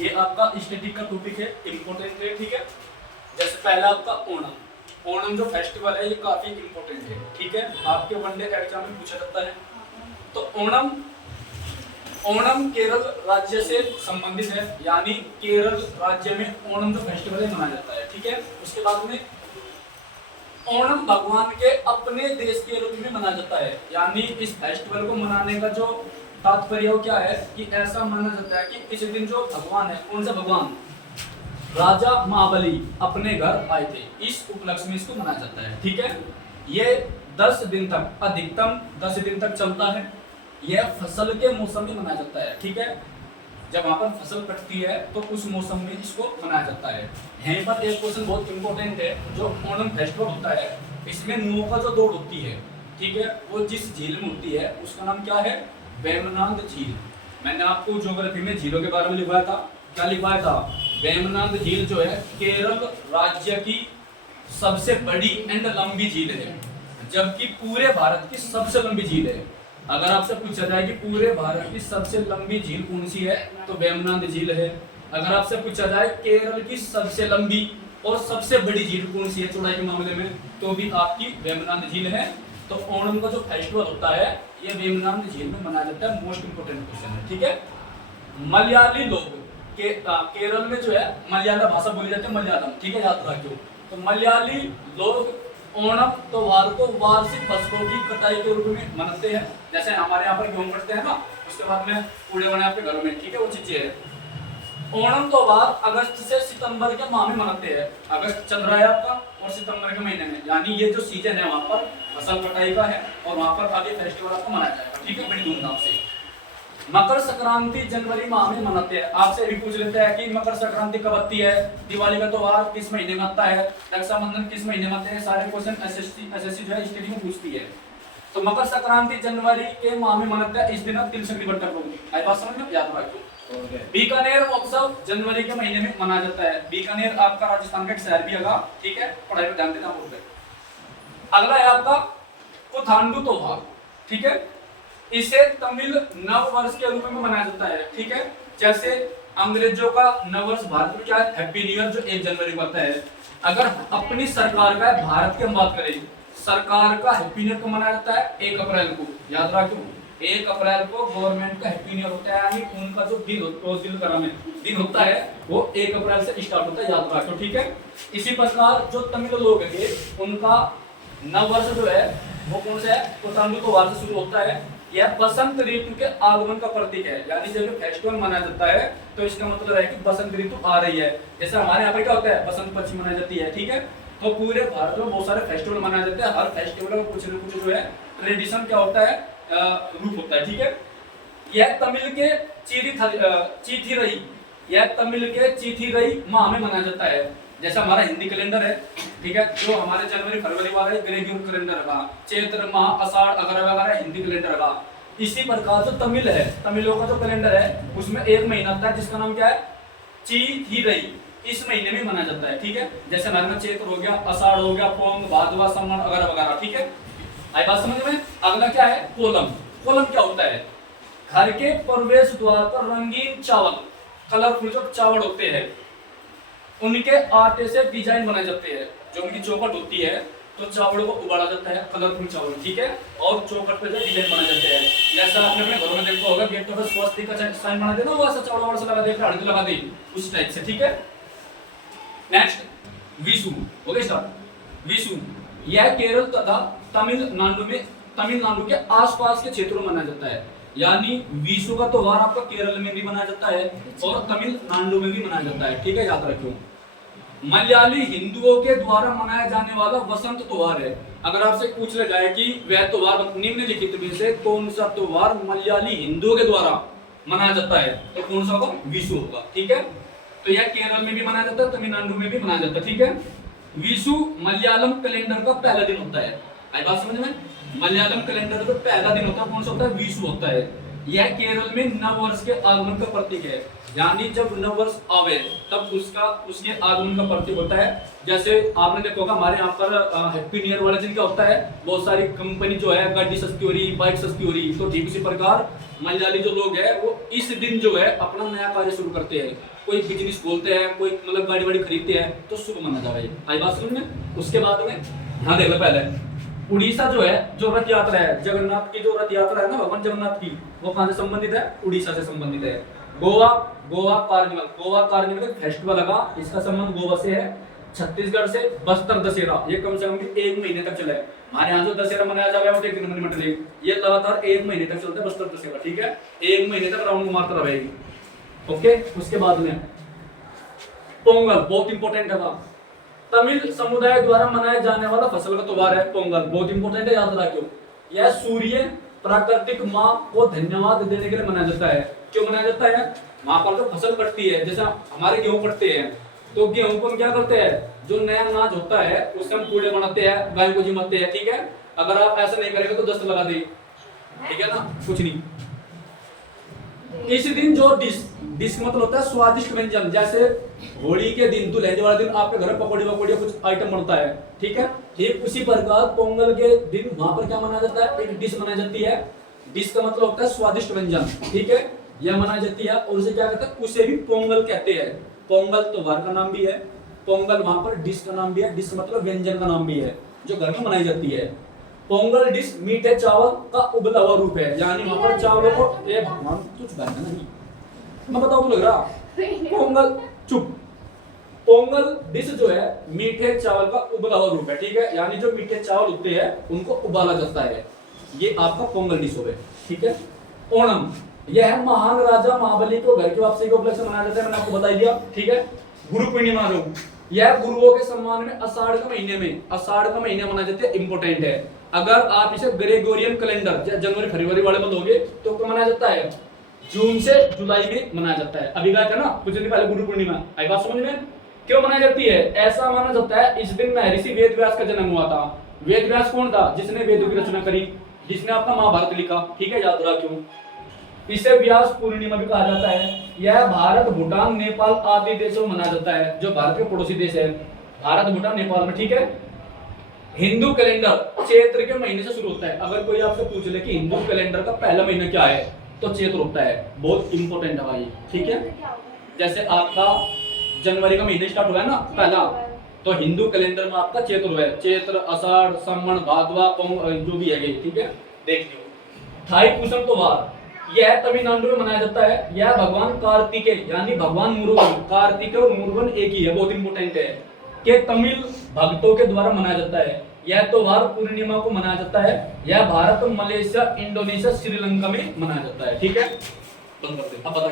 ये आपका स्टैटिक का टॉपिक है, इम्पोर्टेंट है, ठीक है। जैसे पहला आपका ओणम। ओणम जो फेस्टिवल है ये काफी इम्पोर्टेंट है, ठीक है, आपके वनडे एग्जाम में पूछा जाता है। तो ओणम, ओणम केरल राज्य से संबंधित है, यानी केरल राज्य में ओणम जो फेस्टिवल है मनाया जाता है, ठीक है। उसके बाद में ओणम भगवान के अपने देश के रूप में मनाया जाता है, यानी इस फेस्टिवल को मनाने का जो तात्पर्य क्या है कि ऐसा माना जाता है कि इस दिन जो भगवान है, कौन सा भगवान, राजा महाबली अपने घर आए थे, इस उपलक्ष्य में इसको मनाया जाता है, ठीक है। ये 10 दिन तक, अधिकतम 10 दिन तक चलता है। यह फसल के मौसम में मनाया जाता है, ठीक है। जब वहां पर फसल कटती है तो उस मौसम में इसको मनाया जाता है। यहीं पर एक क्वेश्चन बहुत इंपॉर्टेंट है, जो ओणम फेस्टिवल होता है इसमें नौका जो दौड़ होती है, ठीक है, वो जिस झील में होती है उसका नाम क्या है, वेमनांद झील। मैंने आपको ज्योग्राफी में झीलों के बारे में लिखवाया था, क्या लिखवाया था, वेमनांद झील जो है केरल राज्य की सबसे बड़ी एंड लंबी झील है, जबकि पूरे भारत की सबसे लंबी झील है। अगर आपसे पूछा जाए कि पूरे भारत की सबसे लंबी झील कौन सी है, तो वेमनांद झील है। अगर आपसे पूछा जाए केरल की सबसे लंबी और सबसे बड़ी झील कौन सी है चौड़ाई के मामले में, तो भी आपकी वेमनांद झील है। तो ओणम का जो फेस्टिवल होता है ये वेमनांद झील में मनाया जाता है। मोस्ट इंपोर्टेंट क्वेश्चन है, ठीक है। मलयाली लोग केरल में जो है मलयालम भाषा बोली जाती है, मलयालम, ठीक है, याद रखियो। तो मलयाली लोग ओणम त्योहार को वार्षिक फसलों की कटाई के रूप में मनाते हैं। जैसे हमारे यहाँ पर गेहूं कटते हैं ना, उसके बाद में कूड़े बने आपके घरों में, ठीक है, वो चीजें है। ओणम त्योहार अगस्त से सितंबर के माह में मनाते हैं। अगस्त चल रहा है आपका और सितंबर के महीने में, यानी ये जो सीजन है वहां पर फसल कटाई का है और वहां पर आगे फेस्टिवल आपको मनाया जाएगा, ठीक है, बड़ी धूमधाम से। मकर संक्रांति जनवरी माह में मनाते हैं। आपसे भी पूछ लेते हैं कि मकर संक्रांति कब आती है, दिवाली का त्योहार किस महीने में आता है, रक्षाबंधन किस महीने में आते हैं, सारे क्वेश्चन एसएससी जो है स्टडी में पूछती है। तो मकर संक्रांति जनवरी के माह में मनाते हैं। इस दिन तिल संक्रांति बंटन लोग आई बात समझ में, याद रखिए। बीकानेर महोत्सव जनवरी के महीने में मनाया जाता है। बीकानेर आपका राजस्थान का एक शहर भी होगा, ठीक है, पढ़ाई पर ध्यान देना बोलते हैं। अगला है आपका पुथांडु त्योहार, ठीक है, इसे तमिल नव वर्ष के रूप में मनाया जाता है, ठीक है। जैसे अंग्रेजों का नव वर्ष भारत में क्या है, हैप्पी न्यू ईयर, जो 1 जनवरी को आता है। अगर अपनी सरकार का, भारत की हम बात करें, सरकार का हैप्पी न्यू ईयर को मनाया जाता है 1 अप्रैल को, याद रखो, 1 अप्रैल को गवर्नमेंट का हैप्पी न्यू ईयर होता है, यानी उनका जो दिन होता है वो 1 अप्रैल से स्टार्ट होता है, याद रखो, ठीक है। इसी प्रकार जो तमिल लोग हैं उनका नव वर्ष जो है वो कौन सा है, पुथांडु त्योहार से शुरू होता है। यह बसंत ऋतु के आगमन का प्रतीक है, यानी जब फेस्टिवल मनाया जाता है तो इसका मतलब है कि बसंत ऋतु आ रही है। जैसे हमारे यहाँ पे क्या होता है, बसंत पंचमी मनाई जाती है, ठीक है। तो पूरे भारत में बहुत सारे फेस्टिवल मनाए जाते हैं। हर फेस्टिवल में कुछ न कुछ जो है ट्रेडिशन क्या होता है, रूप होता है, ठीक है। यह तमिल के चिथिरई, यह तमिल के चिथिरई माह में मनाया जाता है। जैसा हमारा हिंदी कैलेंडर है, ठीक है, जो हमारे जनवरी फरवरी वाला है ग्रेगोरियन कैलेंडर का, चैत्र माह आषाढ़ वगैरह वगैरह हिंदी कैलेंडर का। इसी प्रकार जो तमिल है, तमिलों का जो कैलेंडर है उसमें एक महीना आता है जिसका नाम क्या है, चिथिरई, इस महीने में मनाया जाता है, ठीक है। जैसे हमारे में चैत्र हो गया, आषाढ़ हो गया, पोंग, भादवा, सम्मन वगैरह वगैरह, ठीक है। आई बात समझ में। अगला क्या है, कोलम। कोलम क्या होता है, घर के प्रवेश द्वार पर रंगीन चावल, कलरफुल जो चावल होते हैं उनके आटे से डिजाइन बनाए जाते हैं। जो उनकी चौखट होती है तो चावल को उबाला जाता है, कलरफुल चावल, ठीक है, और चौखट पे जो डिजाइन बनाए जाते हैं। जैसा आपने अपने घरों में देखा होगा, गेट पर स्वस्तिक का साइन बना देना, वो ऐसा चावल वावल से लगा दे, हल्दी लगा दे, उस टाइप से, ठीक है। नेक्स्ट विशु हो गया स्टार्ट। विशु यह केरल तथा तमिलनाडु के आसपास के क्षेत्रों में मनाया जाता है, यानी विशु का त्योहार आपका केरल में भी मनाया जाता है और तमिलनाडु में भी मनाया जाता है, ठीक है, याद रखियो। मलयाली हिंदुओं के द्वारा मनाया जाने वाला वसंत त्योहार है। अगर आपसे पूछ ले जाए कि वह त्योहार निम्नलिखित में से कौन सा त्योहार मलयाली हिंदुओं के द्वारा मनाया जाता है, तो कौन सा होगा, विशु होगा, ठीक है। तो यह केरल में भी मनाया जाता है, तमिलनाडु में भी मनाया जाता है, ठीक है। विशु मलयालम कैलेंडर का पहला दिन होता है। आई बात समझ में, मलयालम कैलेंडर का पहला दिन होता है, कौन सा होता है, विशु होता है। यह केरल में नव वर्ष के आगमन का प्रतीक है। यानी जब नववर्ष आवे तब उसके आगमन का प्रतीक होता है। जैसे आपने देखा होगा हमारे यहाँ पर हैप्पी न्यू ईयर वाले दिन क्या होता है, बहुत सारी कंपनी जो है गाड़ी सस्ती हो रही, बाइक सस्ती हो रही। तो ठीक उसी प्रकार मलयाली जो लोग हैं वो इस दिन जो है अपना नया कार्य शुरू करते हैं, कोई बिजनेस खोलते हैं, कोई मतलब गाड़ी वाड़ी खरीदते हैं, तो शुभ माना जाता है। आई बात समझ में। उसके बाद में यहाँ देख लो, पहले उड़ीसा जो है, जो रथ यात्रा है, जगन्नाथ की जो रथ यात्रा है ना भगवान जगन्नाथ की, वो कहाँ से संबंधित है, उड़ीसा से संबंधित है। गोवा कार्निवल एक फेस्टिवल लगा, इसका संबंध गोवा से है। छत्तीसगढ़ से बस्तर दशहरा, ये कम से कम 1 महीने तक चला है। हमारे यहाँ जो दशहरा मनाया जाता है वो 1 दिन में, ये लगातार 1 महीने तक चलता है बस्तर दशहरा, ठीक है। 1 महीने तक राउंड मारता रहेगी। ओके, उसके बाद में पोंगल बहुत इंपॉर्टेंट है। तमिल समुदाय द्वारा मनाया जाने वाला फसल का त्योहार है पोंगल, बहुत इंपॉर्टेंट है, याद रखियो। यह सूर्य प्राकृतिक माँ को धन्यवाद देने के लिए मनाया जाता है। क्यों मनाया जाता है, वहां पर जो फसल कटती है, जैसे हमारे गेहूं कटते हैं, तो गेहूं को हम क्या करते हैं, जो नया अनाज होता है उससे हम कूड़े बनाते हैं, गाय को जिमाते हैं, ठीक है। अगर आप ऐसा नहीं करेंगे तो दस्त लगा दे, ठीक है ना, कुछ नहीं। इस दिन जो डिश मतलब होता है स्वादिष्ट व्यंजन, जैसे होली के दिन, दुल्हन वाले दिन आपके घर पकौड़ी वकौड़ी कुछ आइटम बनता है, ठीक है। ठीक उसी प्रकार पोंगल के दिन वहां पर क्या मनाया जाता है, एक डिश मनाई जाती है। डिश का मतलब होता है स्वादिष्ट व्यंजन, ठीक है, यह मनाई जाती है। और उसे क्या कहते हैं, उसे भी पोंगल कहते हैं। पोंगल त्योहार का नाम भी है, पोंगल वहां पर डिश का नाम भी है, डिश मतलब व्यंजन का नाम भी है, जो घर में मनाई जाती है। पोंगल डिश मीठे चावल का उबला हुआ रूप है, यानी वहां पर चावलों को भगवान कुछ नहीं, मैं बताऊं तो लग रहा पोंगल चुप। पोंगल डिश जो है मीठे चावल का उबला हुआ रूप है, ठीक है, यानी जो मीठे चावल होते हैं उनको उबाला जाता है, ये आपका पोंगल डिश हो गया, ठीक है। ओणम, यह महान राजा महाबली को घर की वापसी के उपलक्ष्य मनाया जाता है, मैंने आपको बता दिया, ठीक है। गुरु पूर्णिमा जो यह गुरुओं के सम्मान में आषाढ़ के महीने मनाया जाता है, इंपॉर्टेंट है। अगर आप इसे ग्रेगोरियन कैलेंडर जनवरी फरवरी वाले में दोगे तो कब मनाया जाता है, जून से जुलाई में मनाया जाता है। अभी गया था ना कुछ दिन पहले गुरु पूर्णिमा, आई बात समझ में। क्यों मनाई जाती है, ऐसा माना जाता है इस दिन महर्षि वेद व्यास का जन्म हुआ था। वेद व्यास कौन था, जिसने वेदों की रचना करी, जिसने अपना महाभारत लिखा, ठीक है, याद रहा। क्यों इसे व्यास पूर्णिमा भी कहा जाता है। यह भारत भूटान नेपाल आदि देशों में मनाया जाता है, जो भारत के पड़ोसी देश है, भारत भूटान नेपाल में, ठीक है। हिंदू कैलेंडर चैत्र के महीने से शुरू होता है। अगर कोई आपसे पूछ ले कि हिंदू कैलेंडर का पहला महीना क्या है, तो चैत्र होता है, बहुत इंपॉर्टेंट है भाई, ठीक है। जैसे आपका जनवरी का महीना स्टार्ट हुआ है ना पहला, तो हिंदू कैलेंडर में आपका चैत्र है, चैत्र आषाढ़ सावन भादवा जो भी है, ठीक है, देख लो। थाई पूसम त्योहार यह तमिलनाडु में मनाया जाता है। यह भगवान कार्तिकेय यानी भगवान मुरुगन, कार्तिकेय और मुरुगन एक ही है, बहुत इंपॉर्टेंट है, के तमिल भक्तों के द्वारा मनाया जाता है। यह त्योहार पूर्णिमा को मनाया जाता है। यह भारत, मलेशिया, इंडोनेशिया, श्रीलंका में मनाया जाता है, ठीक है। बंद कर दे, अब बता